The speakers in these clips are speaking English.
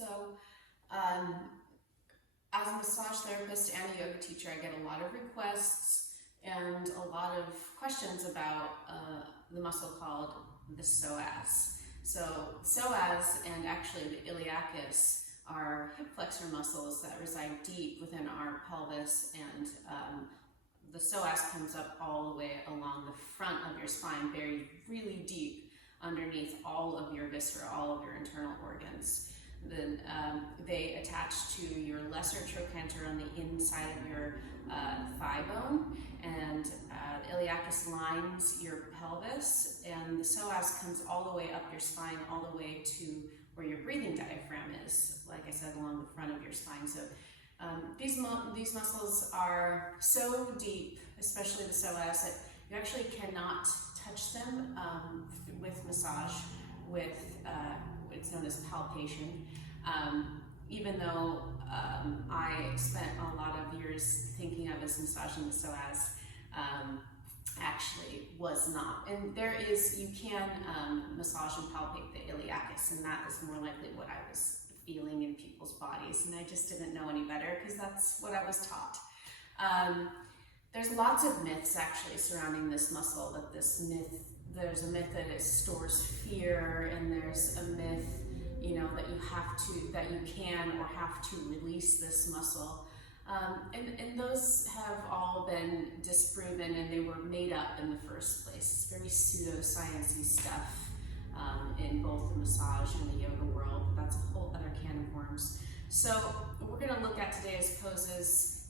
So, um, as a massage therapist and a yoga teacher, I get a lot of requests and a lot of questions about the muscle called the psoas. So, psoas and actually the iliacus are hip flexor muscles that reside deep within our pelvis, and the psoas comes up all the way along the front of your spine, buried really deep underneath all of your viscera, all of your internal organs. Then they attach to your lesser trochanter on the inside of your thigh bone, and the iliacus lines your pelvis, and the psoas comes all the way up your spine, all the way to where your breathing diaphragm is, like I said, along the front of your spine. So these muscles are so deep, especially the psoas, that you actually cannot touch them with massage, with it's known as palpation. Even though I spent a lot of years thinking of as massaging the psoas, actually was not. And there is, you can massage and palpate the iliacus, and that is more likely what I was feeling in people's bodies, and I just didn't know any better because that's what I was taught. There's lots of myths actually surrounding this muscle, that there's a myth that it stores fear, and there's a myth, you know, that you can or have to release this muscle. And those have all been disproven, and they were made up in the first place. It's very pseudoscience-y stuff in both the massage and the yoga world. That's a whole other can of worms. So we're going to look at today's poses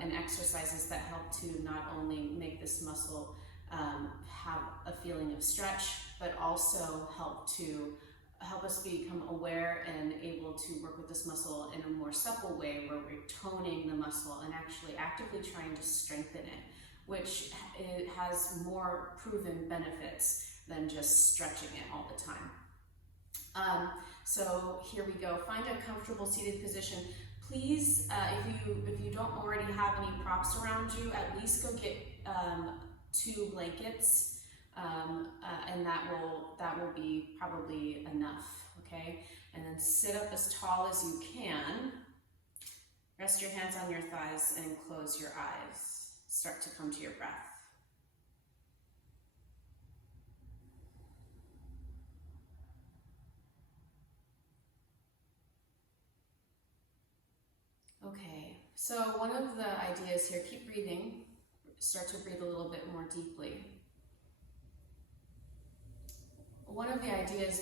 and exercises that help to not only make this muscle have a feeling of stretch, but also help us become aware and able to work with this muscle in a more supple way, where we're toning the muscle and actually actively trying to strengthen it, which it has more proven benefits than just stretching it all the time. So here we go. Find a comfortable seated position. Please, if you don't already have any props around you, at least go get 2 blankets, and that will be probably enough. Okay, and then sit up as tall as you can. Rest your hands on your thighs and close your eyes. Start to come to your breath. Okay, so one of the ideas here, keep breathing. Start to breathe a little bit more deeply. One of the ideas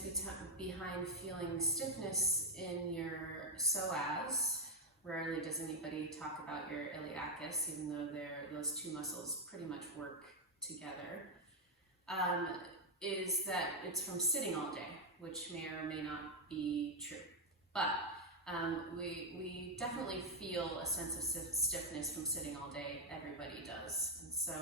behind feeling stiffness in your psoas, rarely does anybody talk about your iliacus, even though those 2 muscles pretty much work together, is that it's from sitting all day, which may or may not be true. But we definitely feel a sense of stiffness from sitting all day. Everybody does. And so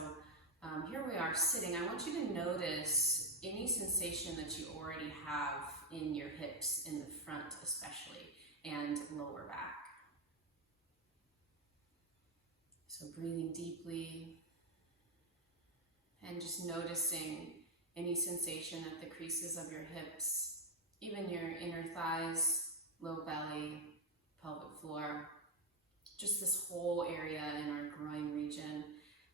here we are sitting. I want you to notice any sensation that you already have in your hips, in the front especially, and lower back. So breathing deeply and just noticing any sensation at the creases of your hips, even your inner thighs, low belly, pelvic floor, just this whole area in our groin region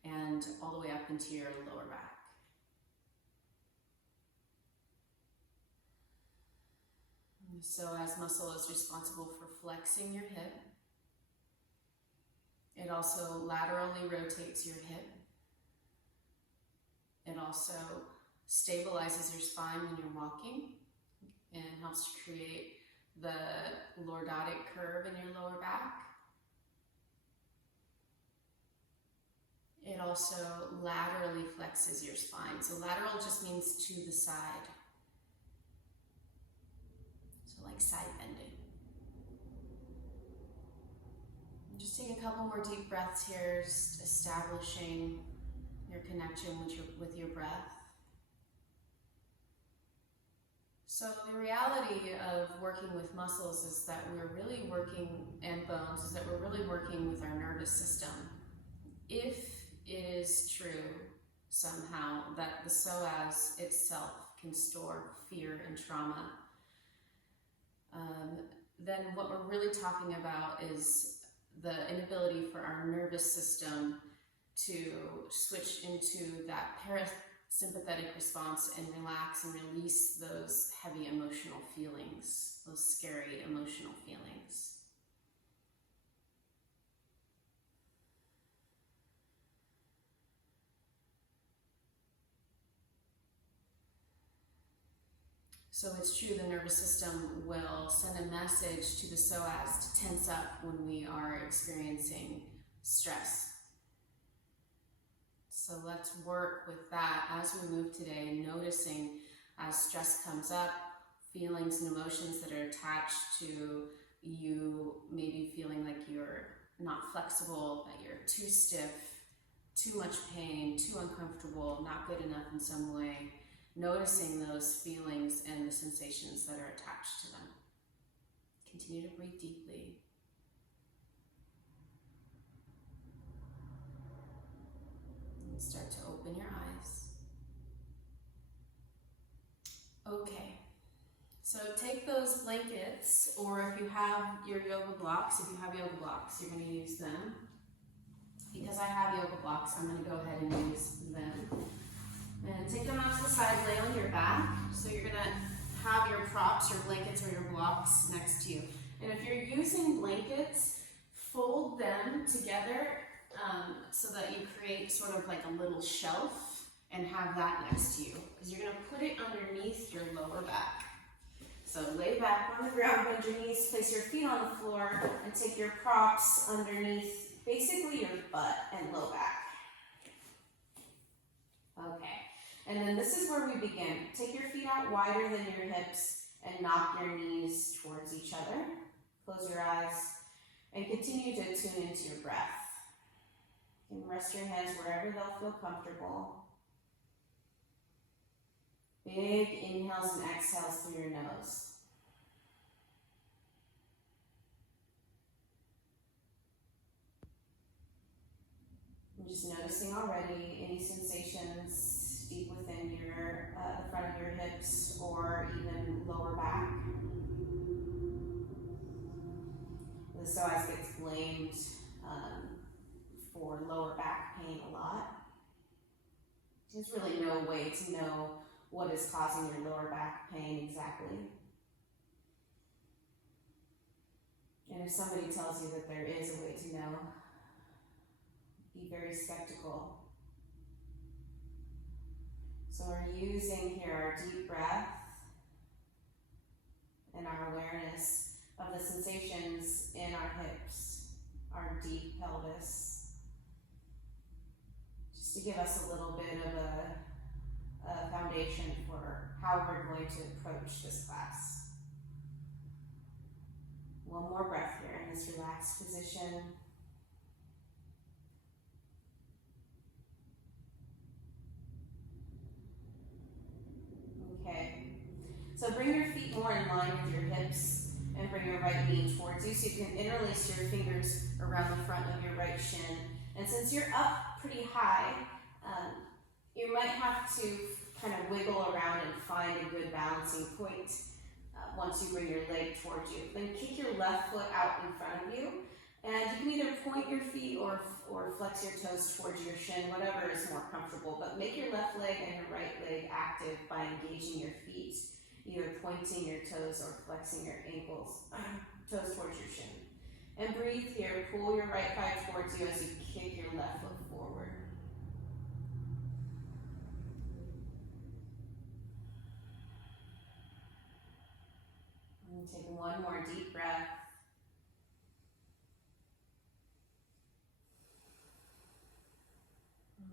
and all the way up into your lower back. The psoas muscle is responsible for flexing your hip. It also laterally rotates your hip. It also stabilizes your spine when you're walking and helps to create the lordotic curve in your lower back. It also laterally flexes your spine. So lateral just means to the side. So like side bending. And just take a couple more deep breaths here, just establishing your connection with your breath. So the reality of working with muscles is that we're really working, and bones, is that we're really working with our nervous system. If it is true somehow that the psoas itself can store fear and trauma, then what we're really talking about is the inability for our nervous system to switch into that parasympathetic response and relax and release those heavy emotional feelings, those scary emotional feelings. So it's true, the nervous system will send a message to the psoas to tense up when we are experiencing stress. So let's work with that as we move today, noticing as stress comes up, feelings and emotions that are attached to you, maybe feeling like you're not flexible, that you're too stiff, too much pain, too uncomfortable, not good enough in some way. Noticing those feelings and the sensations that are attached to them. Continue to breathe deeply. And start to open your eyes. Okay, so take those blankets, or if you have your yoga blocks, you're going to use them. Because I have yoga blocks, I'm going to go ahead and use them. And take them out to the side, lay on your back. So you're gonna have your props, your blankets, or your blocks next to you. And if you're using blankets, fold them together so that you create sort of like a little shelf and have that next to you. Because you're gonna put it underneath your lower back. So lay back on the ground, bend your knees, place your feet on the floor, and take your props underneath basically your butt and low back. Okay. And then this is where we begin. Take your feet out wider than your hips and knock your knees towards each other. Close your eyes and continue to tune into your breath. You can rest your hands wherever they'll feel comfortable. Big inhales and exhales through your nose. I'm just noticing already any sensations deep within your the front of your hips or even lower back. The psoas gets blamed for lower back pain a lot. There's really no way to know what is causing your lower back pain exactly. And if somebody tells you that there is a way to know, be very skeptical. So we're using here our deep breath and our awareness of the sensations in our hips, our deep pelvis, just to give us a little bit of a foundation for how we're going to approach this class. One more breath here in this relaxed position. Okay, so bring your feet more in line with your hips and bring your right knee towards you so you can interlace your fingers around the front of your right shin. And since you're up pretty high, you might have to kind of wiggle around and find a good balancing point once you bring your leg towards you. Then kick your left foot out in front of you, and you can either point your feet or flex your toes towards your shin, whatever is more comfortable, but make your left leg and your right leg active by engaging your feet, either pointing your toes or flexing your toes towards your shin. And breathe here, pull your right thigh towards you as you kick your left foot forward. And take one more deep breath.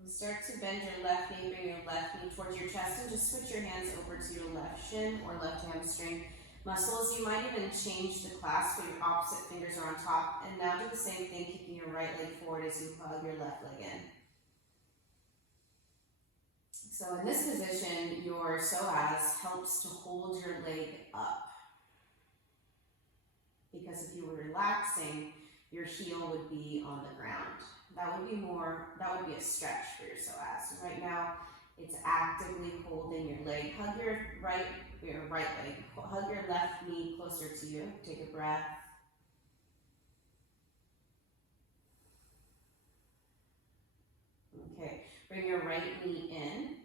Start to bend your left knee, bring your left knee towards your chest, and just switch your hands over to your left shin or left hamstring muscles. You might even change the clasp so your opposite fingers are on top. And now do the same thing, kicking your right leg forward as you hug your left leg in. So in this position, your psoas helps to hold your leg up. Because if you were relaxing, your heel would be on the ground. That would be a stretch for your psoas. Right now, It's actively holding your leg. Hug your right leg. Hug your left knee closer to you. Take a breath. Okay, bring your right knee in.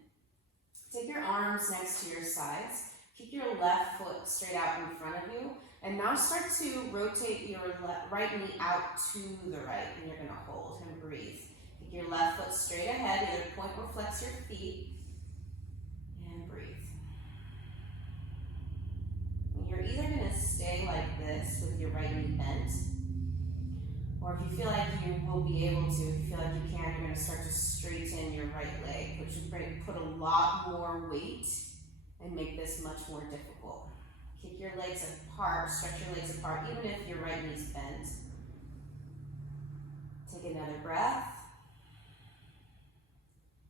Take your arms next to your sides. Keep your left foot straight out in front of you. And now start to rotate your right knee out to the right. And you're going to hold and breathe. Take your left foot straight ahead. Either point or flex your feet. And breathe. And you're either going to stay like this with your right knee bent. Or if you feel like you will be able to, if you feel like you can, you're going to start to straighten your right leg, which will put a lot more weight and make this much more difficult. Kick your legs apart, stretch your legs apart, even if your right knee's bent. Take another breath.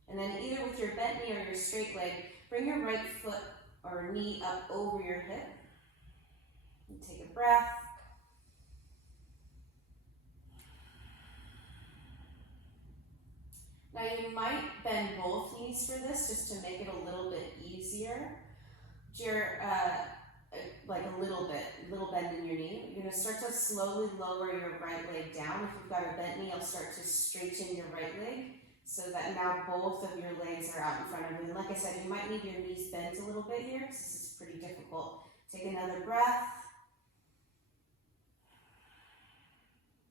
And then either with your bent knee or your straight leg, bring your right foot or knee up over your hip. And take a breath. Now you might bend both knees for this just to make it a little bit easier. Like a little bend in your knee. You're going to start to slowly lower your right leg down. If you've got a bent knee, you'll start to straighten your right leg so that now both of your legs are out in front of you. And like I said, you might need your knees bent a little bit here because this is pretty difficult. Take another breath.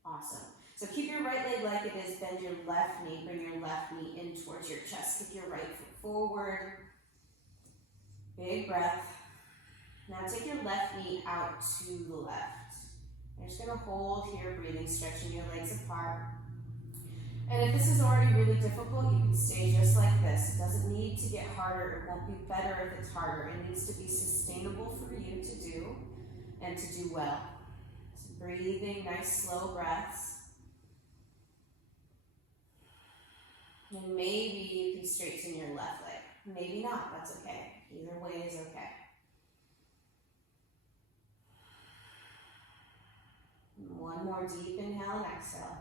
Awesome. So keep your right leg like it is, bend your left knee, bring your left knee in towards your chest. Kick your right foot forward. Big breath. Now take your left knee out to the left. You're just going to hold here, breathing, stretching your legs apart. And if this is already really difficult, you can stay just like this. It doesn't need to get harder. It won't be better if it's harder. It needs to be sustainable for you to do and to do well. So breathing, nice slow breaths. And maybe you can straighten your left leg. Maybe not, that's okay. Either way is okay. One more deep inhale and exhale.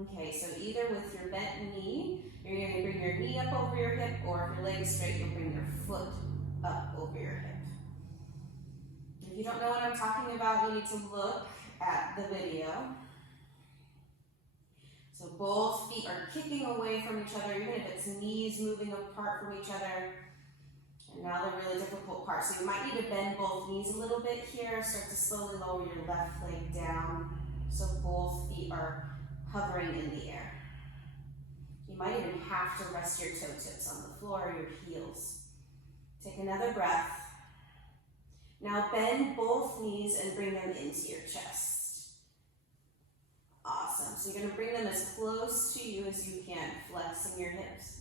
Okay, so either with your bent knee, you're going to bring your knee up over your hip, or if your leg is straight, you'll bring your foot up over your hip. If you don't know what I'm talking about, you need to look at the video. So both feet are kicking away from each other, even if it's knees moving apart from each other. And now the really difficult part. So you might need to bend both knees a little bit here. Start to slowly lower your left leg down so both feet are hovering in the air. You might even have to rest your toe tips on the floor or your heels. Take another breath. Now bend both knees and bring them into your chest. Awesome. So you're going to bring them as close to you as you can, flexing your hips.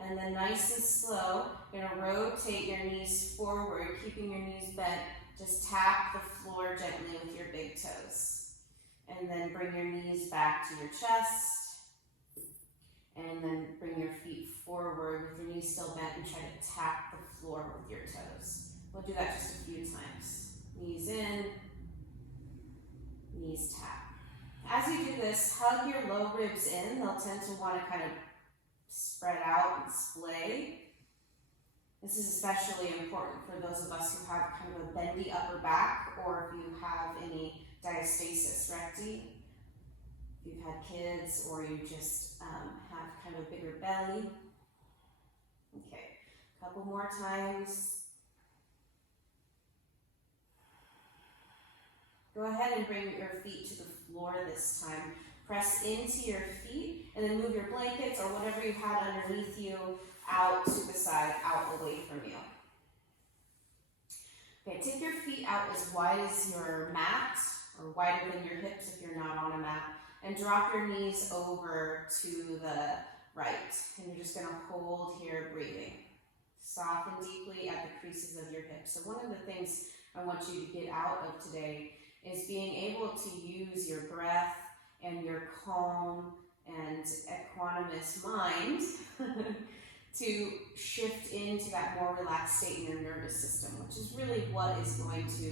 And then nice and slow, you're going to rotate your knees forward, keeping your knees bent. Just tap the floor gently with your big toes. And then bring your knees back to your chest. And then bring your feet forward with your knees still bent and try to tap the floor with your toes. We'll do that just a few times. Knees in, knees tap. As you do this, hug your low ribs in. They'll tend to want to kind of spread out and splay. This is especially important for those of us who have kind of a bendy upper back, or if you have any diastasis recti, if you've had kids, or you just have kind of a bigger belly. Okay, a couple more times. Go ahead and bring your feet to the floor this time. Press into your feet and then move your blankets or whatever you had underneath you out to the side, out away from you. Okay, take your feet out as wide as your mat or wider than your hips if you're not on a mat, and drop your knees over to the right. And you're just going to hold here, breathing. Soften deeply at the creases of your hips. So one of the things I want you to get out of today is being able to use your breath and your calm and equanimous mind to shift into that more relaxed state in your nervous system, which is really what is going to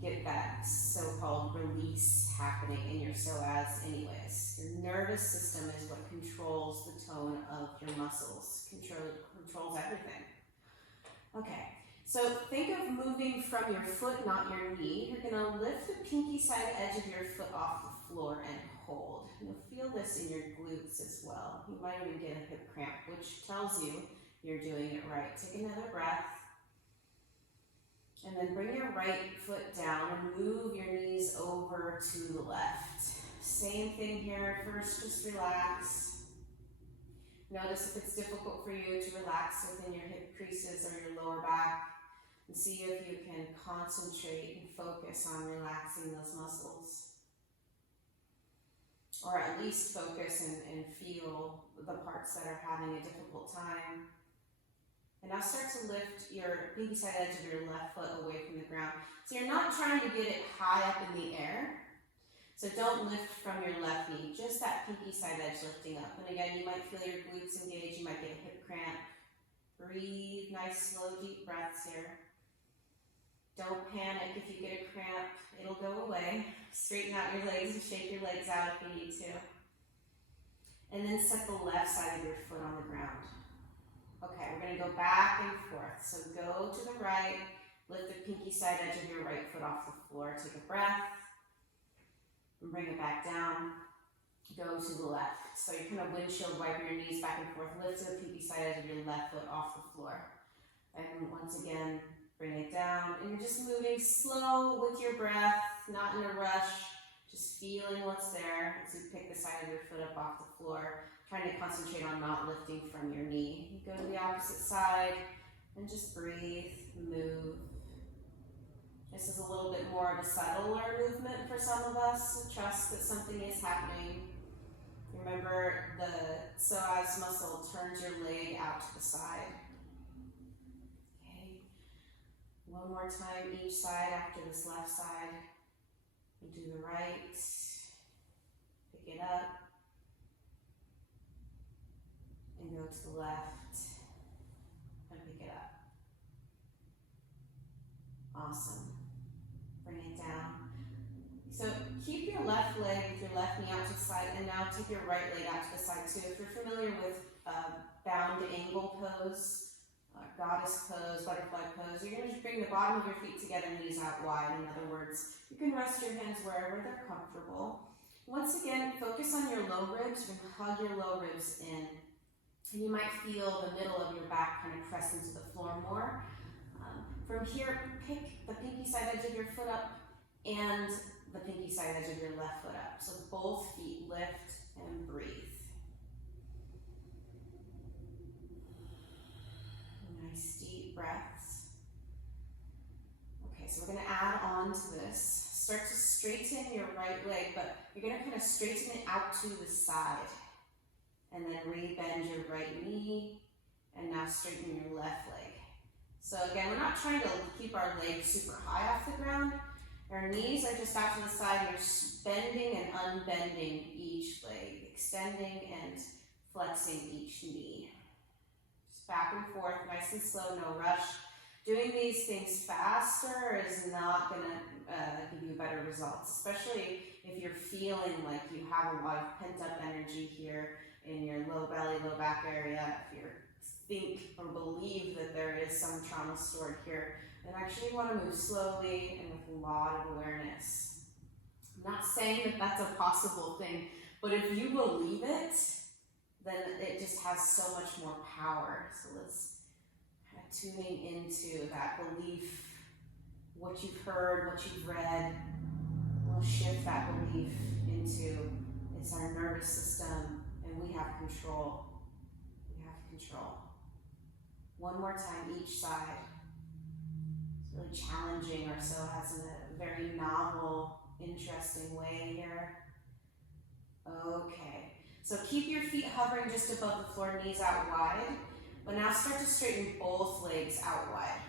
get that so-called release happening in your psoas anyways. Your nervous system is what controls the tone of your muscles, controls everything. Okay, so think of moving from your foot, not your knee. You're gonna lift the pinky side edge of your foot off the floor and hold. You'll feel this in your glutes as well. You might even get a hip cramp, which tells you you're doing it right. Take another breath. And then bring your right foot down and move your knees over to the left. Same thing here. First, just relax. Notice if it's difficult for you to relax within your hip creases or your lower back, and see if you can concentrate and focus on relaxing those muscles. Or at least focus and feel the parts that are having a difficult time. And now start to lift your pinky side edge of your left foot away from the ground. So you're not trying to get it high up in the air. So don't lift from your left knee, just that pinky side edge lifting up. And again, you might feel your glutes engage, you might get a hip cramp. Breathe, nice, slow, deep breaths here. Don't panic if you get a cramp, it'll go away. Straighten out your legs and shake your legs out if you need to. And then set the left side of your foot on the ground. Okay, we're going to go back and forth. So go to the right, lift the pinky side edge of your right foot off the floor. Take a breath, and bring it back down. Go to the left. So you're kind of windshield wiping your knees back and forth. Lift the pinky side edge of your left foot off the floor. And once again, bring it down. And you're just moving slow with your breath, not in a rush. Just feeling what's there as you pick the side of your foot up off the floor. Trying to concentrate on not lifting from your knee. You go to the opposite side and just breathe, move. This is a little bit more of a subtler movement for some of us. So trust that something is happening. Remember, the psoas muscle turns your leg out to the side. Okay. One more time each side after this left side. And do the right. Pick it up. And go to the left and pick it up. Awesome. Bring it down. So keep your left leg with your left knee out to the side, and now take your right leg out to the side too. If you're familiar with bound angle pose, goddess pose, butterfly pose, you're going to just bring the bottom of your feet together, knees out wide. In other words, you can rest your hands wherever they're comfortable. Once again, focus on your low ribs. You can hug your low ribs in. And you might feel the middle of your back kind of press into the floor more. From here, pick the pinky side edge of your foot up and the pinky side edge of your left foot up. So both feet lift and breathe. Nice deep breaths. Okay, so we're going to add on to this. Start to straighten your right leg, but you're going to kind of straighten it out to the side. And then rebend your right knee, and now straighten your left leg. So again, we're not trying to keep our legs super high off the ground. Our knees are just out to the side. You're bending and unbending each leg, extending and flexing each knee. Just back and forth, nice and slow, no rush. Doing these things faster is not going to give you better results, especially if you're feeling like you have a lot of pent-up energy here in your low belly, low back area. If you think or believe that there is some trauma stored here, then actually you want to move slowly and with a lot of awareness. I'm not saying that that's a possible thing, but if you believe it, then it just has so much more power. So let's kind of tuning into that belief, what you've heard, what you've read. We'll shift that belief into it's our nervous system, and we have control. We have control. One more time each side. It's really challenging our psoas in a very novel, interesting way here. Okay, so keep your feet hovering just above the floor, knees out wide, but now start to straighten both legs out wide.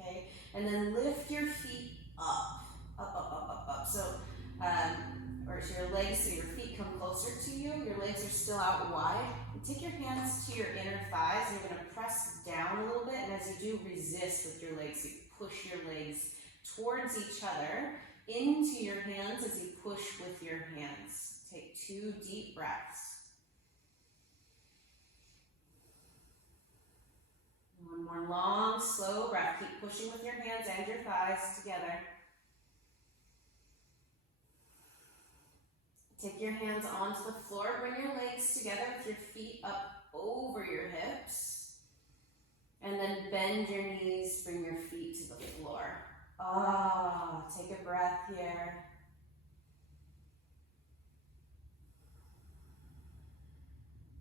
Okay, and then lift your feet up, up, up, up, up, up. So, or to your legs, so your feet come closer to you, your legs are still out wide. And take your hands to your inner thighs, and you're gonna press down a little bit, and as you do, resist with your legs. So you push your legs towards each other, into your hands as you push with your hands. Take 2 deep breaths. One more long, slow breath. Keep pushing with your hands and your thighs together. Take your hands onto the floor. Bring your legs together with your feet up over your hips. And then bend your knees, bring your feet to the floor. Take a breath here.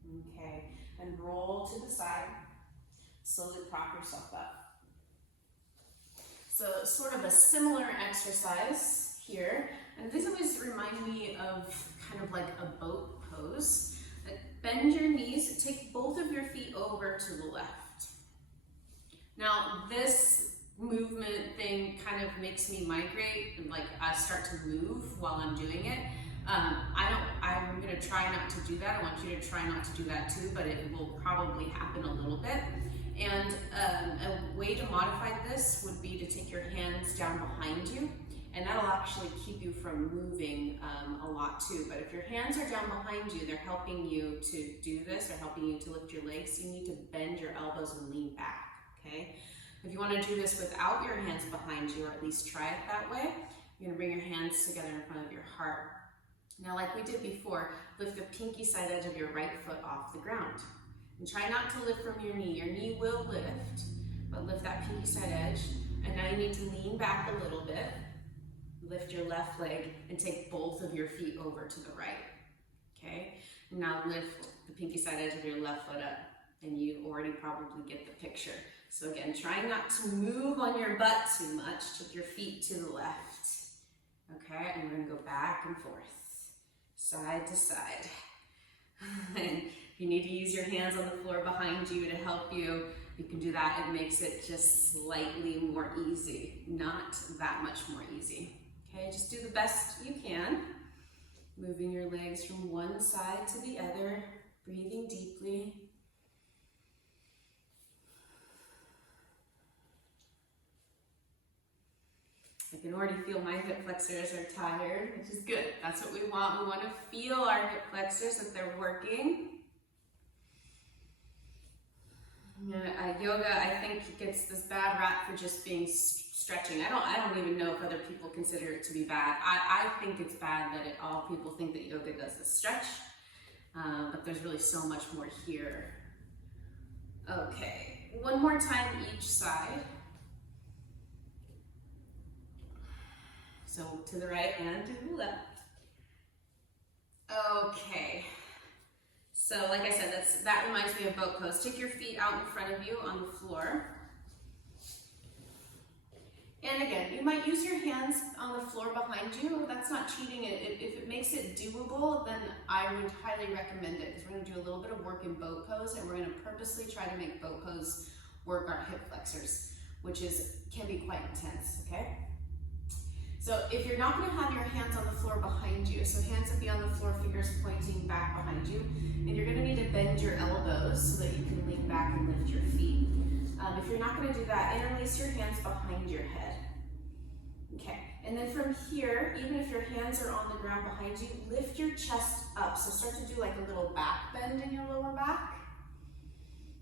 Okay, and roll to the side. Slowly prop yourself up. So sort of a similar exercise here. And these always remind me of kind of like a boat pose. Bend your knees, take both of your feet over to the left. Now this movement thing kind of makes me migrate, and like I start to move while I'm doing it. I'm gonna try not to do that. I want you to try not to do that too, but it will probably happen a little bit. And a way to modify this would be to take your hands down behind you, and that'll actually keep you from moving a lot too. But if your hands are down behind you, they're helping you to do this, they're helping you to lift your legs. You need to bend your elbows and lean back, okay? If you want to do this without your hands behind you, or at least try it that way, you're gonna bring your hands together in front of your heart. Now, like we did before, lift the pinky side edge of your right foot off the ground. And try not to lift from your knee. Your knee will lift, but lift that pinky side edge. And now you need to lean back a little bit, lift your left leg, and take both of your feet over to the right, okay? And now lift the pinky side edge of your left foot up, and you already probably get the picture. So again, try not to move on your butt too much. Take your feet to the left, okay? And we're gonna go back and forth, side to side. And you need to use your hands on the floor behind you to help you. You can do that. It makes it just slightly more easy, not that much more easy. Okay, just do the best you can. Moving your legs from one side to the other, breathing deeply. I can already feel my hip flexors are tired, which is good. That's what we want. We want to feel our hip flexors, that they're working. Yoga, I think, gets this bad rap for just being stretching. I don't even know if other people consider it to be bad. I think it's bad that all people think that yoga does is stretch, but there's really so much more here. Okay, one more time each side. So to the right and to the left. Okay. So like I said, that reminds me of boat pose. Take your feet out in front of you on the floor. And again, you might use your hands on the floor behind you. That's not cheating. If it makes it doable, then I would highly recommend it, because we're going to do a little bit of work in boat pose, and we're going to purposely try to make boat pose work our hip flexors, which can be quite intense, okay? So if you're not going to have your hands on the floor behind you, so hands would be on the floor, fingers pointing back behind you, and you're going to need to bend your elbows so that you can lean back and lift your feet. If you're not going to do that, interlace your hands behind your head. Okay, and then from here, even if your hands are on the ground behind you, lift your chest up. So start to do like a little back bend in your lower back.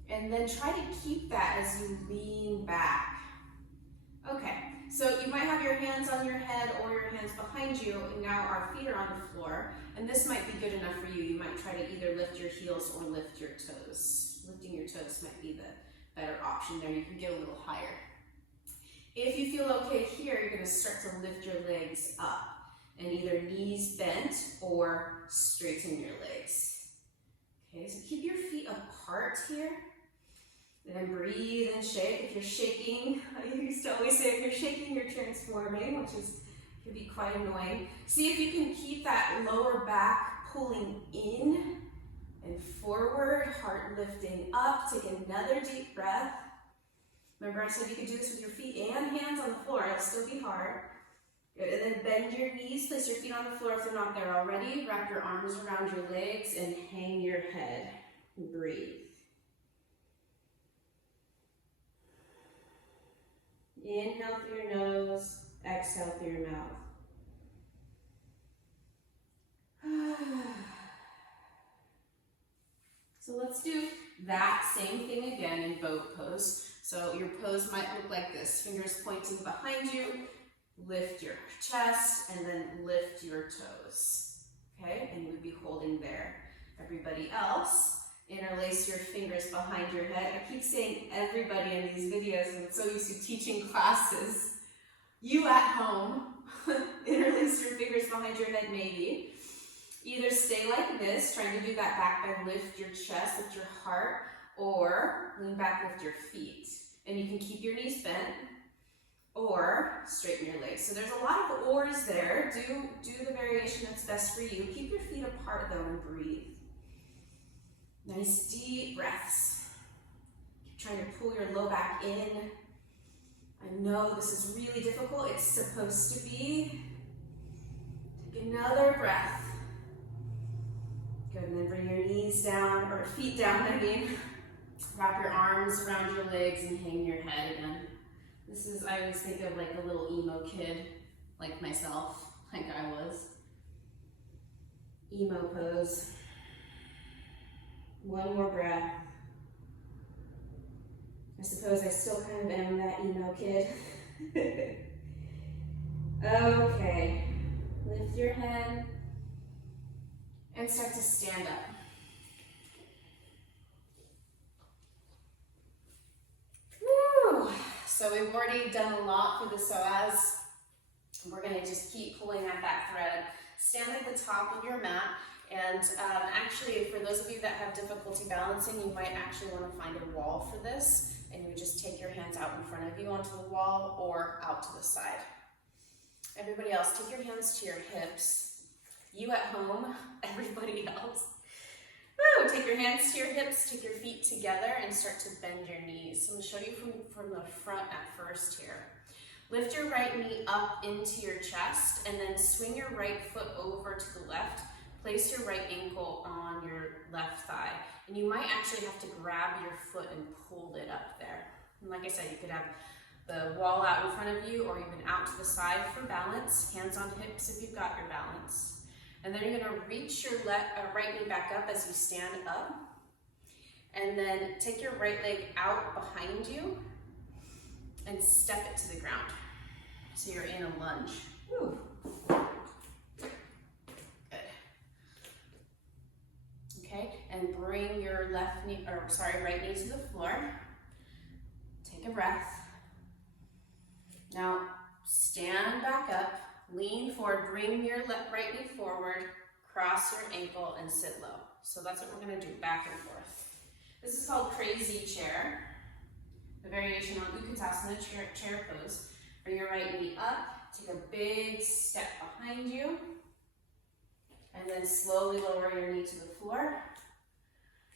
And then try to keep that as you lean back. Okay, so you might have your hands on your head or your hands behind you, and now our feet are on the floor, and this might be good enough for you. You might try to either lift your heels or lift your toes. Lifting your toes might be the better option there. You can get a little higher. If you feel okay here, you're going to start to lift your legs up, and either knees bent or straighten your legs. Okay, so keep your feet apart here. And then breathe and shake. If you're shaking, I used to always say, if you're shaking, you're transforming, which can be quite annoying. See if you can keep that lower back pulling in and forward, heart lifting up. Take another deep breath. Remember, I said you could do this with your feet and hands on the floor. It'll still be hard. Good. And then bend your knees. Place your feet on the floor if they're not there already. Wrap your arms around your legs and hang your head. Breathe. Inhale through your nose, Exhale through your mouth. So let's do that same thing again in boat pose. So your pose might look like this. Fingers pointing behind you. Lift your chest and then lift your toes. Okay, and you would be holding there. Everybody else, interlace your fingers behind your head. I keep saying everybody in these videos, and I'm so used to teaching classes. You at home, interlace your fingers behind your head maybe. Either stay like this, trying to do that back bend, lift your chest, lift your heart, or lean back, lift your feet. And you can keep your knees bent, or straighten your legs. So there's a lot of ors there. Do the variation that's best for you. Keep your feet apart though and breathe. Nice deep breaths. Keep trying to pull your low back in. I know this is really difficult. It's supposed to be. Take another breath. Good, and then bring your knees down, or feet down, I mean. Wrap your arms around your legs and hang your head again. This is, I always think of like a little emo kid, like myself, like I was. Emo pose. One more breath. I suppose I still kind of am that emo kid. Okay, lift your head and start to stand up. Whew. So we've already done a lot for the psoas. We're going to just keep pulling at that thread. Stand at the top of your mat, and actually for those of you that have difficulty balancing, you might actually want to find a wall for this, and you just take your hands out in front of you onto the wall or out to the side. Everybody else, take your hands to your hips. You at home, everybody else. Woo! Take your hands to your hips, take your feet together, and start to bend your knees. I'm going to show you from the front at first here. Lift your right knee up into your chest, and then swing your right foot over to the left. Place your right ankle on your left thigh. And you might actually have to grab your foot and pull it up there. And like I said, you could have the wall out in front of you or even out to the side for balance. Hands on hips if you've got your balance. And then you're going to reach your right knee back up as you stand up. And then take your right leg out behind you and step it to the ground. So you're in a lunge. Woo. Good. Okay, and bring your right knee to the floor. Take a breath. Now stand back up, lean forward, bring your right knee forward, cross your ankle and sit low. So that's what we're going to do, back and forth. This is called crazy chair, the variation on Utkatasana, chair pose. Bring your right knee up, take a big step behind you, and then slowly lower your knee to the floor.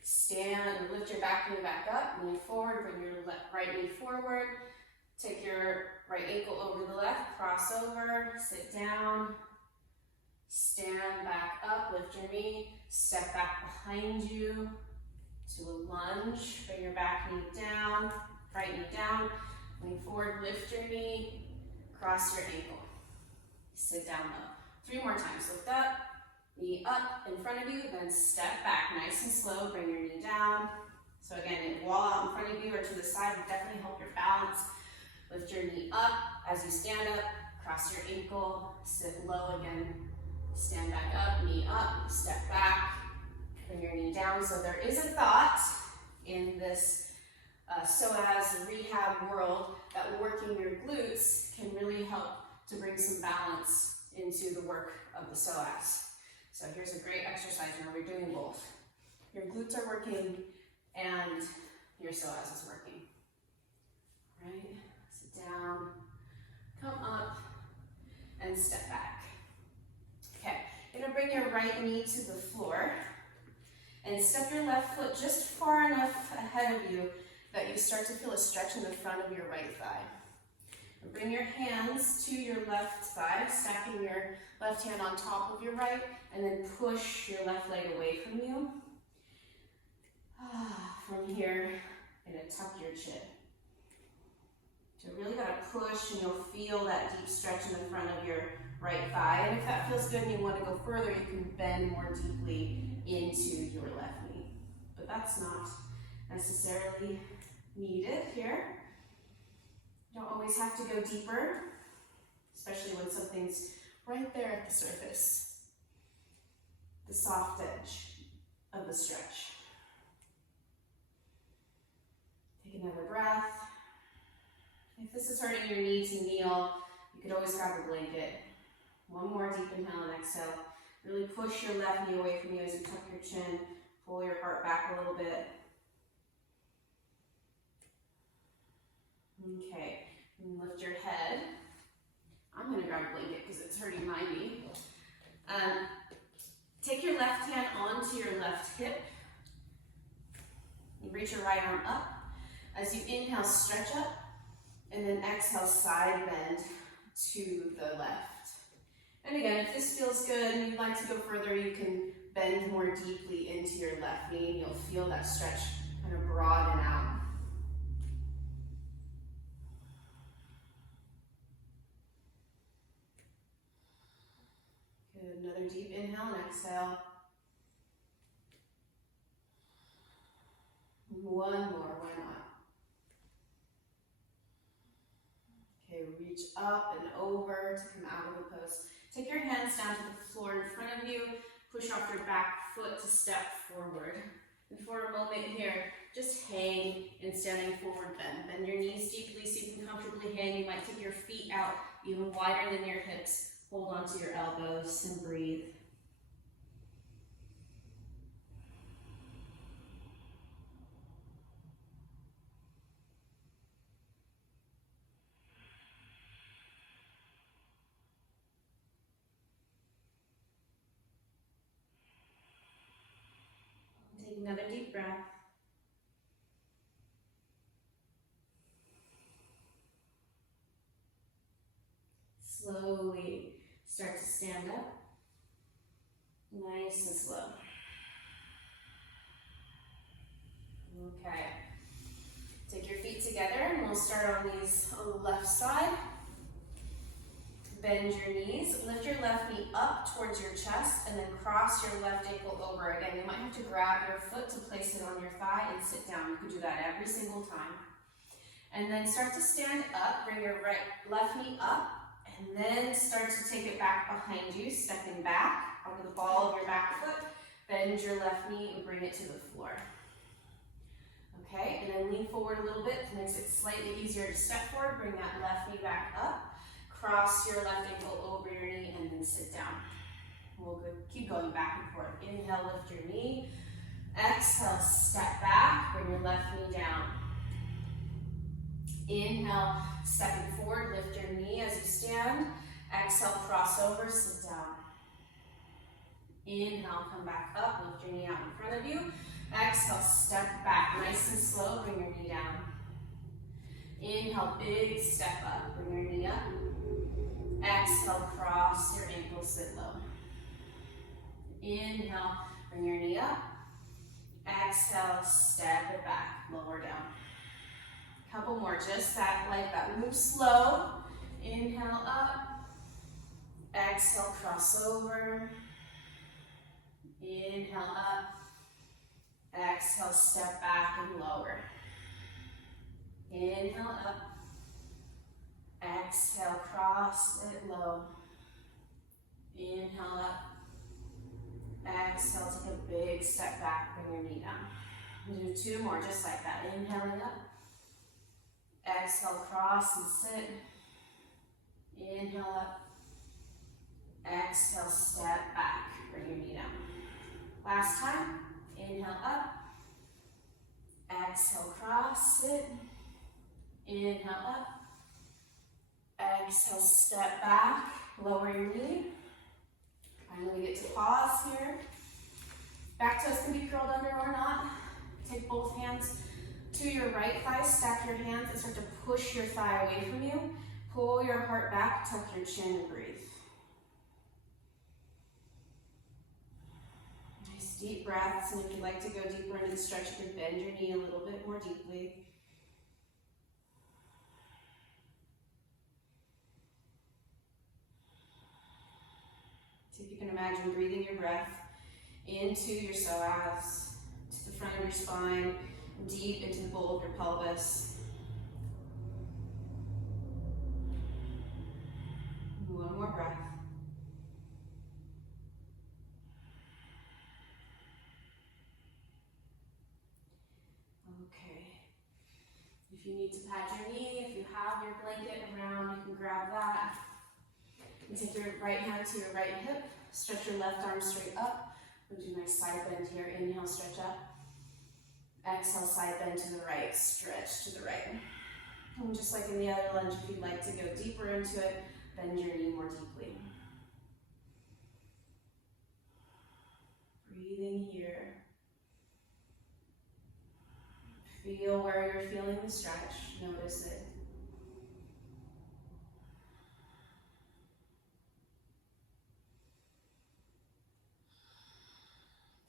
Stand and lift your back knee back up, lean forward, bring your right knee forward, take your right ankle over the left, cross over, sit down, stand back up, lift your knee, step back behind you to a lunge, bring your back knee down, right knee down, lean forward, lift your knee, cross your ankle, sit down low. 3 more times, lift up, knee up in front of you, then step back nice and slow, bring your knee down. So again, wall out in front of you or to the side would definitely help your balance. Lift your knee up as you stand up, cross your ankle, sit low again, stand back up, knee up, step back, bring your knee down. So there is a thought in this psoas rehab world that working your glutes can really help to bring some balance into the work of the psoas. So here's a great exercise where we're doing both. Your glutes are working and your psoas is working. Right? Sit down, come up, and step back. Okay, you're gonna bring your right knee to the floor and step your left foot just far enough ahead of you that you start to feel a stretch in the front of your right thigh. And bring your hands to your left thigh, stacking your left hand on top of your right, and then push your left leg away from you. From here, you're gonna tuck your chin. So really gotta push, and you'll feel that deep stretch in the front of your right thigh. And if that feels good and you want to go further, you can bend more deeply into your left knee. But that's not necessarily needed here. You don't always have to go deeper, especially when something's right there at the surface, the soft edge of the stretch. Take another breath. If this is hurting your knee to kneel, you could always grab a blanket. One more deep inhale and exhale. Really push your left knee away from you as you tuck your chin. Pull your heart back a little bit. Okay, and lift your head. I'm going to grab a blanket because it's hurting my knee. Take your left hand onto your left hip. You reach your right arm up. As you inhale, stretch up. And then exhale, side bend to the left. And again, if this feels good and you'd like to go further, you can bend more deeply into your left knee and you'll feel that stretch kind of broaden out. Good, another deep inhale and exhale. One more, why not? Okay, reach up and over to come out of the post. Take your hands down to the floor in front of you. Push off your back foot to step forward. And for a moment here, just hang in standing forward bend. Bend your knees deeply so you can comfortably hang. You might take your feet out even wider than your hips. Hold onto your elbows and breathe. Take another deep breath. Slowly start to stand up. Nice and slow. Okay. Take your feet together and we'll start on these on the left side. Bend your knees, lift your left knee up towards your chest, and then cross your left ankle over. Again, you might have to grab your foot to place it on your thigh and sit down. You can do that every single time. And then start to stand up, bring your left knee up, and then start to take it back behind you, stepping back onto the ball of your back foot. Bend your left knee and bring it to the floor. Okay, and then lean forward a little bit. It makes it slightly easier to step forward. Bring that left knee back up. Cross your left ankle over your knee and then sit down. We'll keep going back and forth. Inhale, lift your knee. Exhale, step back. Bring your left knee down. Inhale, stepping forward, lift your knee as you stand. Exhale, cross over, sit down. Inhale, come back up, lift your knee out in front of you. Exhale, step back, nice and slow, bring your knee down. Inhale, big step up, bring your knee up. Exhale, cross your ankle, sit low. Inhale, bring your knee up. Exhale, step it back, lower down. Couple more, just that, like that. Move slow. Inhale up. Exhale, cross over. Inhale up. Exhale, step back and lower. Inhale up. Exhale, cross it low. Inhale up. Exhale, take a big step back, bring your knee down. We'll do two more, just like that. Inhaling up. Exhale, cross and sit. Inhale up. Exhale, step back, bring your knee down. Last time. Inhale up. Exhale, cross, sit. Inhale up. Exhale, step back, lower your knee. Finally, we get to pause here. Back toes can be curled under or not. Take both hands to your right thigh, stack your hands and start to push your thigh away from you. Pull your heart back, tuck your chin and breathe. Nice deep breaths, and if you'd like to go deeper into the stretch, you can bend your knee a little bit more deeply. imagine breathing your breath into your psoas, to the front of your spine, deep into the bowl of your pelvis. One more breath. Okay. If you need to pad your knee, if you have your blanket around, you can grab that. And take your right hand to your right hip. Stretch your left arm straight up. We'll do a nice side bend here. Inhale, stretch up. Exhale, side bend to the right. Stretch to the right. And just like in the other lunge, if you'd like to go deeper into it, bend your knee more deeply. Breathing here. Feel where you're feeling the stretch. Notice it.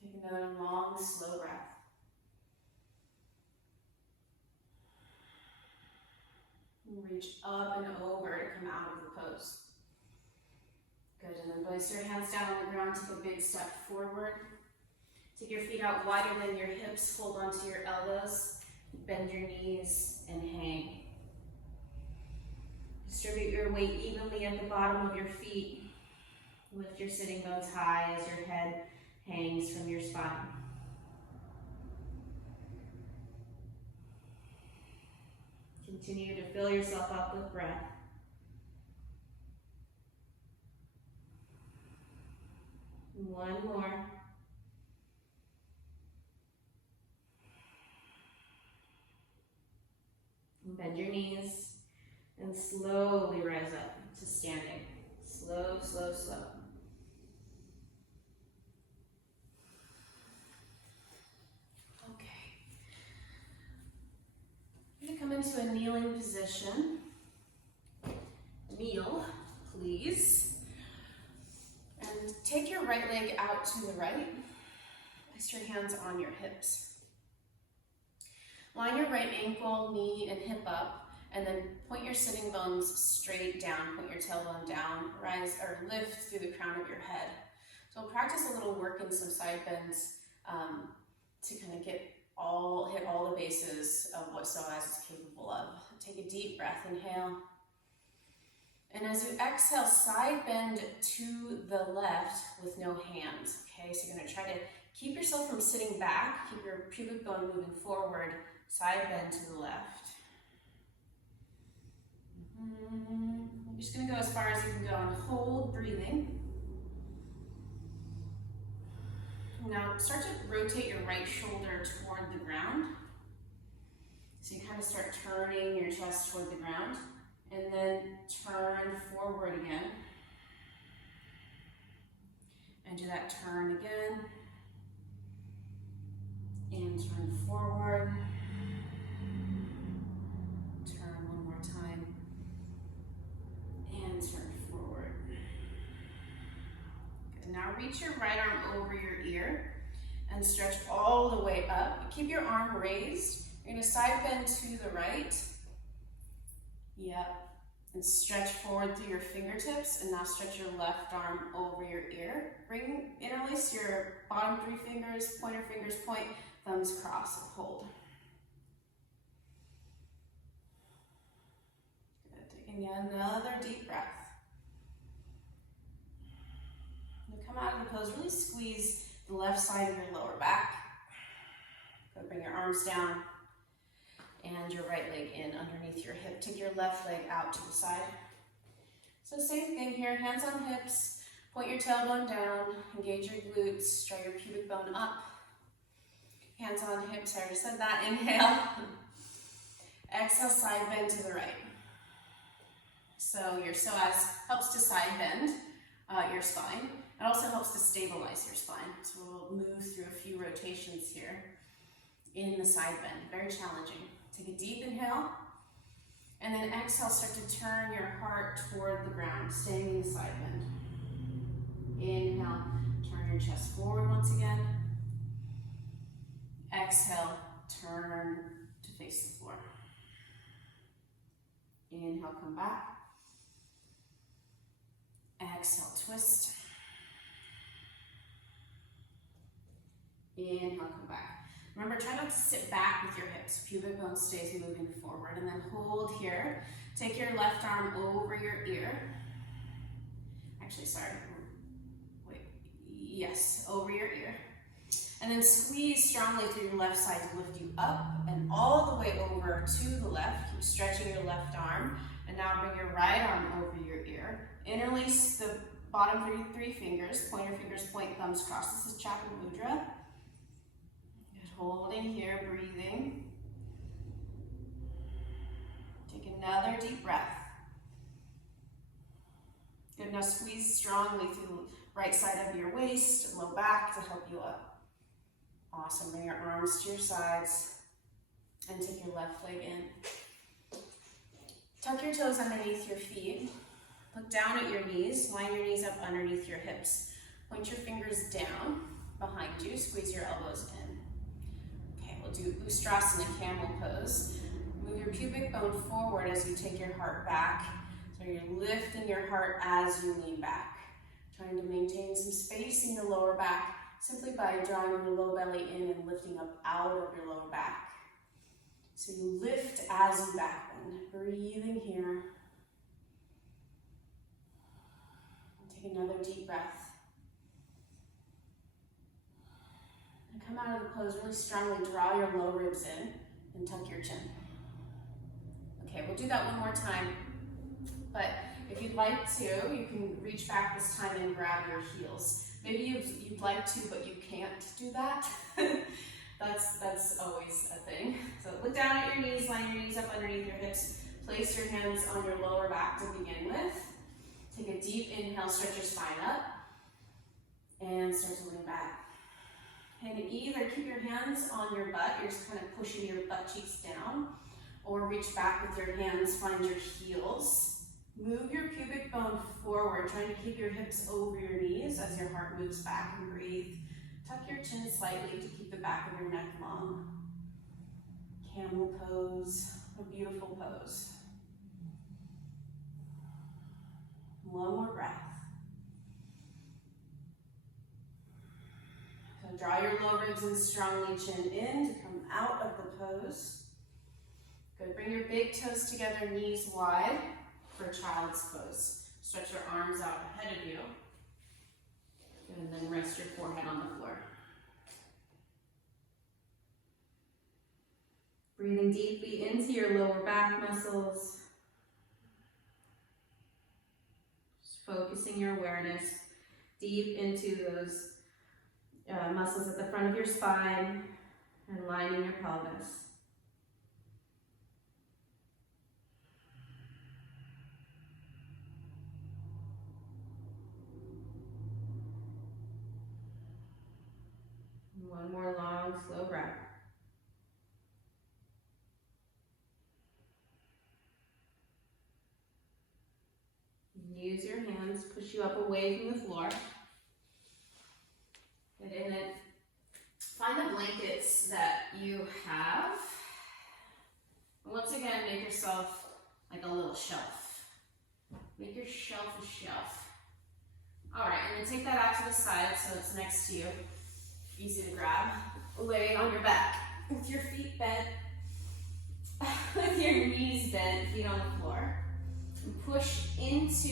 Take another long, slow breath. And reach up and over to come out of the pose. Good, and then place your hands down on the ground, take a big step forward. Take your feet out wider than your hips, hold onto your elbows, bend your knees, and hang. Distribute your weight evenly at the bottom of your feet. Lift your sitting bones high as your head hangs from your spine. Continue to fill yourself up with breath. One more. Bend your knees and slowly rise up to standing. Slow, slow, slow. Okay. I'm going to come into a kneeling position. Kneel, please. And take your right leg out to the right. Place your hands on your hips. Line your right ankle, knee, and hip up, and then point your sitting bones straight down. Point your tailbone down. Rise or lift through the crown of your head. So we'll practice a little work in some side bends to kind of hit all the bases of what Psoas is capable of. Take a deep breath, inhale. And as you exhale, side bend to the left with no hands. Okay, so you're going to try to keep yourself from sitting back, keep your pubic bone moving forward, side bend to the left. You're just going to go as far as you can go and hold breathing. Now start to rotate your right shoulder toward the ground. So you kind of start turning your chest toward the ground. And then turn forward again. And do that turn again. And turn forward. Turn one more time. And turn forward. Good. Now reach your right arm over your ear and stretch all the way up. Keep your arm raised. You're going to side bend to the right. Yep. And stretch forward through your fingertips, and now stretch your left arm over your ear. Interlace your bottom three fingers, pointer fingers point, thumbs cross, and hold. Good. Taking another deep breath. Now come out of the pose, really squeeze the left side of your lower back. Go bring your arms down. And your right leg in underneath your hip. Take your left leg out to the side. So same thing here, hands on hips, point your tailbone down, engage your glutes, draw your pubic bone up. Hands on hips, I already said that, inhale. Exhale, side bend to the right. So your psoas helps to side bend your spine. It also helps to stabilize your spine. So we'll move through a few rotations here in the side bend, very challenging. Take a deep inhale, and then exhale, start to turn your heart toward the ground, staying in the side bend. Inhale, turn your chest forward once again. Exhale, turn to face the floor. Inhale, come back. Exhale, twist. Inhale, come back. Remember, try not to sit back with your hips. Pubic bone stays moving forward. And then hold here. Take your left arm over your ear. Actually, sorry. Wait. Yes, over your ear. And then squeeze strongly through your left side to lift you up and all the way over to the left. Keep stretching your left arm. And now bring your right arm over your ear. Interlace the bottom three fingers. Point your fingers, point thumbs cross. This is Chakra Mudra. Holding here, breathing. Take another deep breath. Good, now squeeze strongly through the right side of your waist, low back to help you up. Awesome, bring your arms to your sides and take your left leg in. Tuck your toes underneath your feet. Look down at your knees, line your knees up underneath your hips. Point your fingers down behind you, squeeze your elbows in. We'll do Ustrasana, camel pose. Move your pubic bone forward as you take your heart back. So you're lifting your heart as you lean back. Trying to maintain some space in your lower back simply by drawing your low belly in and lifting up out of your lower back. So you lift as you back bend. Breathing here. Take another deep breath. Come out of the pose really strongly, draw your low ribs in and tuck your chin. Okay, we'll do that one more time. But if you'd like to, you can reach back this time and grab your heels. Maybe you'd like to, but you can't do that. That's always a thing. So look down at your knees, line your knees up underneath your hips. Place your hands on your lower back to begin with. Take a deep inhale, stretch your spine up, and start to lean back. And either keep your hands on your butt, you're just kind of pushing your butt cheeks down, or reach back with your hands, find your heels. Move your pubic bone forward, trying to keep your hips over your knees as your heart moves back, and breathe. Tuck your chin slightly to keep the back of your neck long. Camel pose, a beautiful pose. One more breath. Draw your low ribs in strongly, chin in to come out of the pose. Good, bring your big toes together, knees wide for child's pose. Stretch your arms out ahead of you. And then rest your forehead on the floor. Breathing deeply into your lower back muscles. Just focusing your awareness deep into those muscles at the front of your spine and lining your pelvis. One more long, slow breath. Use your hands, push you up away from the floor. Get in it. Find the blankets that you have. And once again, make yourself like a little shelf. Make your shelf a shelf. All right, and then take that out to the side so it's next to you. Easy to grab. Lay it on your back with your feet bent, with your knees bent, feet on the floor. And push into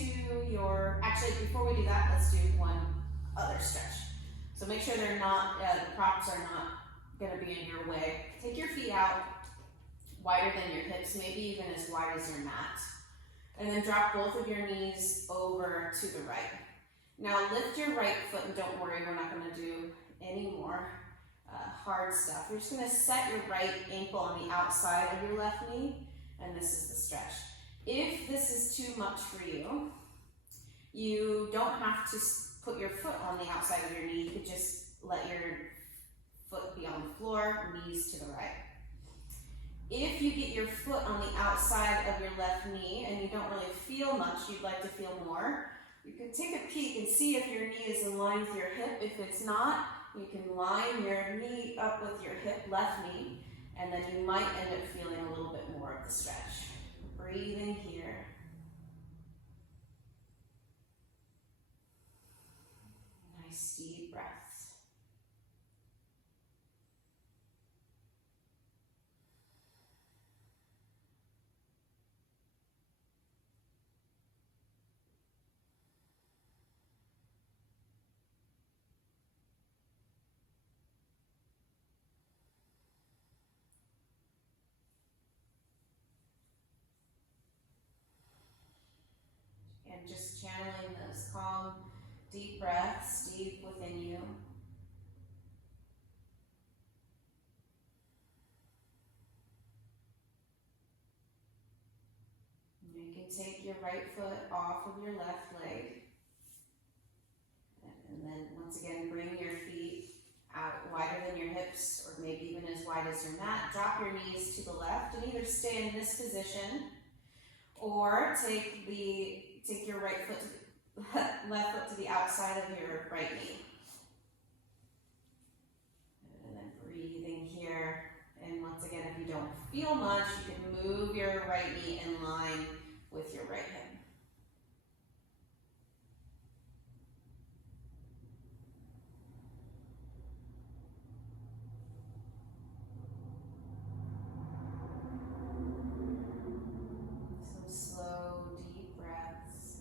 your, actually before we do that, let's do one other stretch. So make sure they're not, the props are not gonna be in your way. Take your feet out wider than your hips, maybe even as wide as your mat. And then drop both of your knees over to the right. Now lift your right foot, and don't worry, we're not gonna do any more hard stuff. You're just gonna set your right ankle on the outside of your left knee, and this is the stretch. If this is too much for you, you don't have to put your foot on the outside of your knee. You could just let your foot be on the floor, knees to the right. If you get your foot on the outside of your left knee and you don't really feel much, you'd like to feel more, you can take a peek and see if your knee is in line with your hip. If it's not, you can line your knee up with your hip, left knee, and then you might end up feeling a little bit more of the stretch. Breathing here. Nice deep breaths. your right foot off of your left leg. And then once again, bring your feet out wider than your hips, or maybe even as wide as your mat. Drop your knees to the left and either stay in this position or take your right foot to the left foot to the outside of your right knee. And then breathing here. And once again, if you don't feel much, you can move your right knee in line with your right hip. Some slow, deep breaths.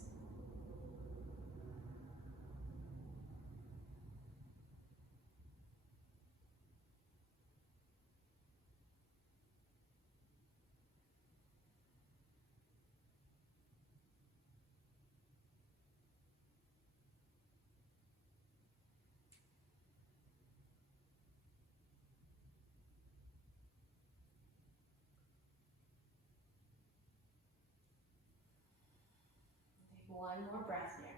Take one more breath here.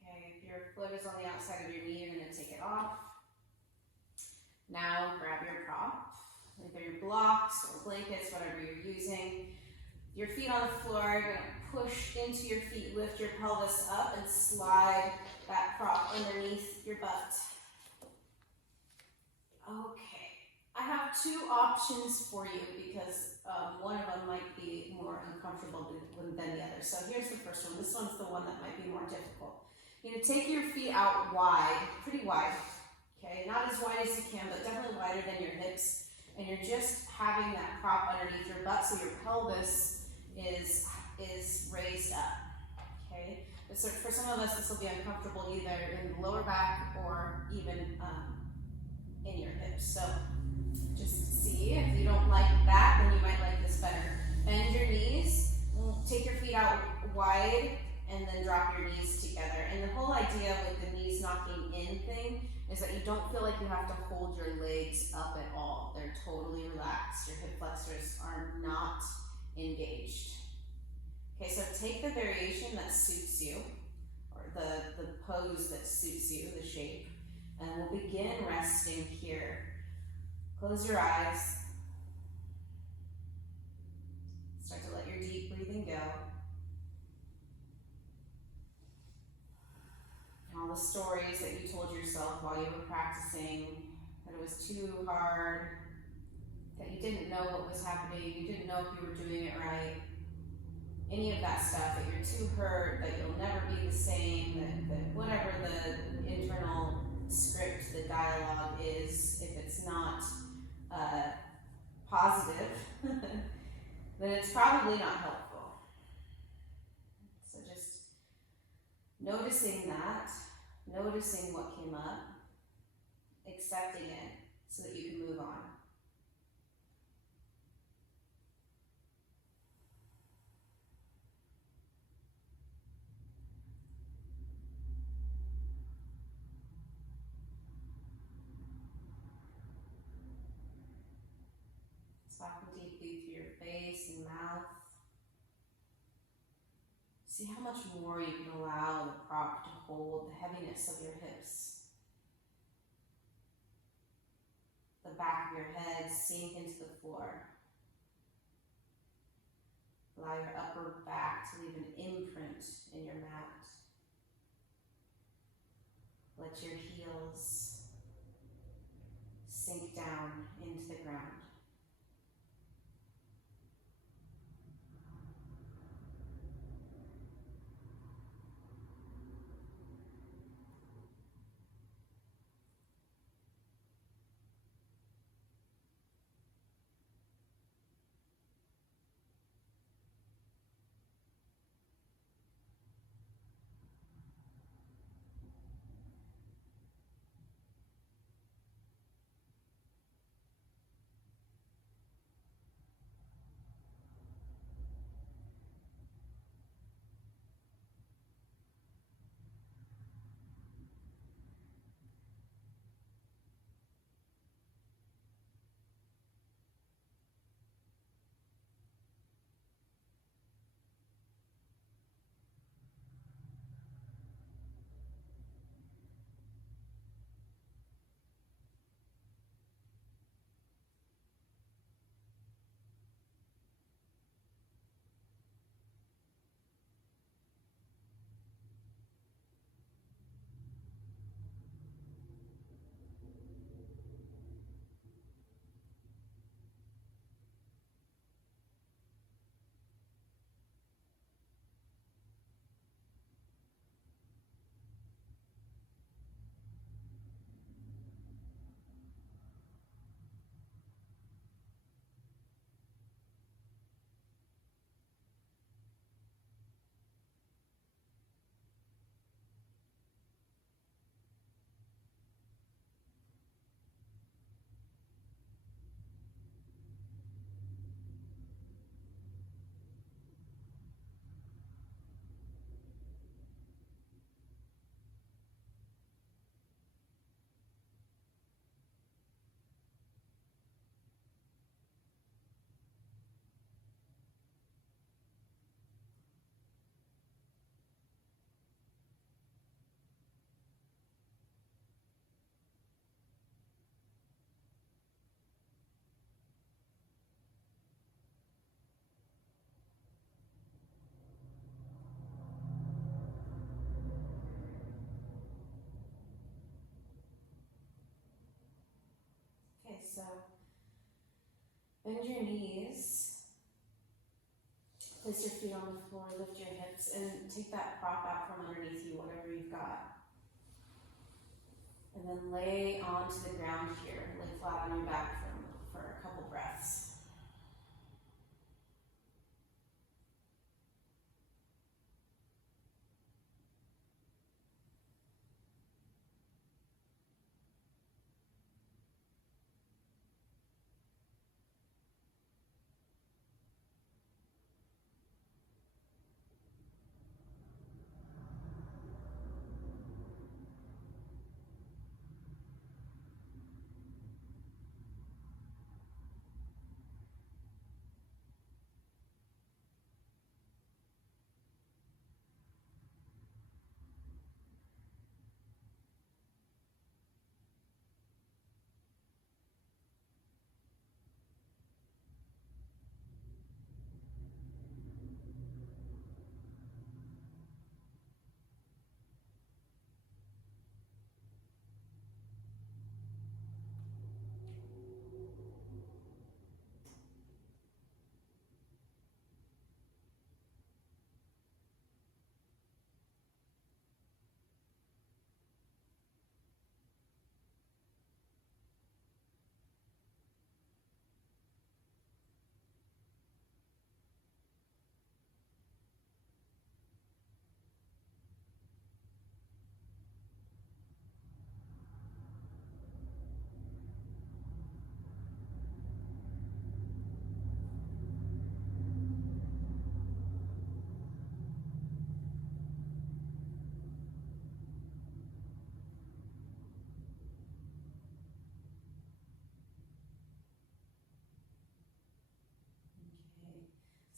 Okay, if your foot is on the outside of your knee, you're going to take it off. Now grab your prop, either your blocks or blankets, whatever you're using. Your feet on the floor, you're going to push into your feet, lift your pelvis up and slide that prop underneath your butt. Okay, I have two options for you because one of them might be more uncomfortable than the other. So here's the first one. This one's the one that might be more difficult. You're going to take your feet out wide, pretty wide. Okay, not as wide as you can, but definitely wider than your hips. And you're just having that prop underneath your butt so your pelvis is raised up. Okay, so for some of us, this will be uncomfortable either in the lower back or even in your hips. So just see, if you don't like that, then you might like this better. Bend your knees, take your feet out wide, and then drop your knees together. And the whole idea with the knees knocking in thing is that you don't feel like you have to hold your legs up at all. They're totally relaxed. Your hip flexors are not engaged. Okay, so take the variation that suits you, or the pose that suits you, the shape, and we'll begin resting here. Close your eyes. Start to let your deep breathing go. All the stories that you told yourself while you were practicing, that it was too hard, that you didn't know what was happening, you didn't know if you were doing it right, any of that stuff, that you're too hurt, that you'll never be the same, that whatever the internal script, the dialogue is, if it's not positive, then it's probably not helpful. So just noticing that, noticing what came up, accepting it so that you can move on. Soften deeply through your face and mouth. See how much more you can allow the prop to hold the heaviness of your hips. The back of your head sink into the floor. Allow your upper back to leave an imprint in your mat. Let your heels sink down into the ground. Bend your knees. Place your feet on the floor, lift your hips, and take that prop out from underneath you, whatever you've got. And then lay onto the ground here, lay flat on your back for a couple breaths.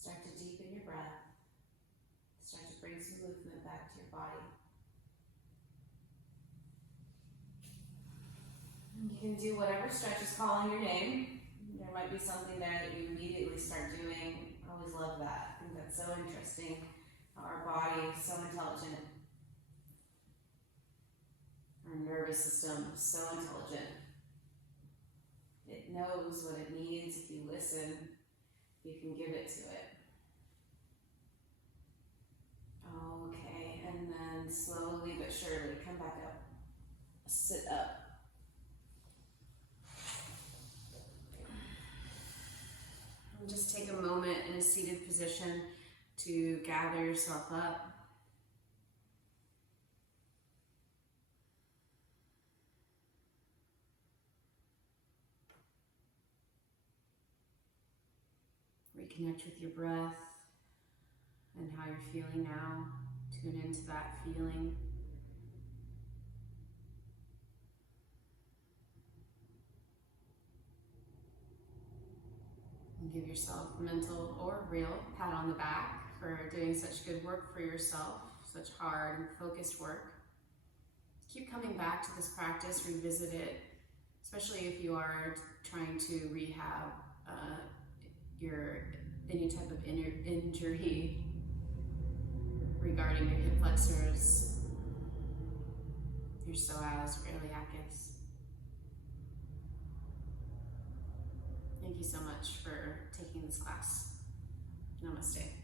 Start to deepen your breath. Start to bring some movement back to your body. You can do whatever stretch is calling your name. There might be something there that you immediately start doing. I always love that. I think that's so interesting. Our body is so intelligent. Our nervous system is so intelligent. It knows what it needs. If you listen, you can give it to it. Okay, and then slowly but surely come back up. Sit up. And just take a moment in a seated position to gather yourself up. Reconnect with your breath and how you're feeling now. Tune into that feeling. And give yourself a mental or real pat on the back for doing such good work for yourself, such hard and focused work. Keep coming back to this practice, revisit it, especially if you are trying to rehab any type of injury regarding your hip flexors, your psoas or iliacus. Thank you so much for taking this class. Namaste.